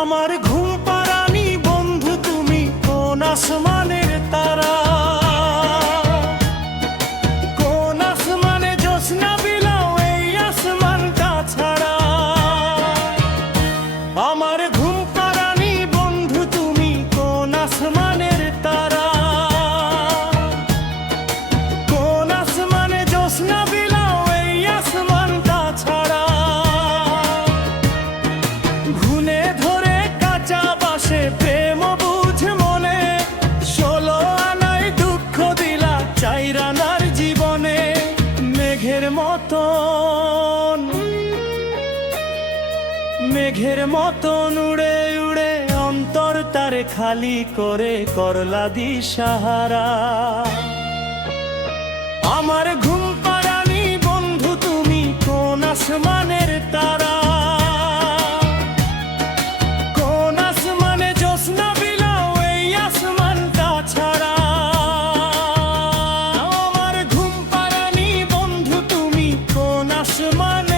আমার ঘুম পাড়ানি বন্ধু তুমি, কোন আসমানের তারা, কোন আসমানে জ্যোৎস্না বিলাও এই আসমানটা ছাড়া। আমার ঘুম পাড়ানি বন্ধু তুমি, কোন আসমানের তারা, কোন আসমানে জ্যোৎস্না বিলাও এই আসমানটা ছাড়া। ঘুনে ধরে কাঁচা বাসে প্রেম বুঝ মনে, 16 আনায় দুঃখ দিলা 4 আনার জীবনে। মেঘের মতন উড়ে উড়ে অন্তর তারে খালি করে করলা দিশাহারা। আমার ঘুম পাড়ানি বন্ধু তুমি, কোন আসমানের তারা, কোন আসমানে জ্যোৎস্না বিলাও এই আসমানটা ছাড়া। আমার ঘুম পাড়ানি বন্ধু তুমি, কোন আসমান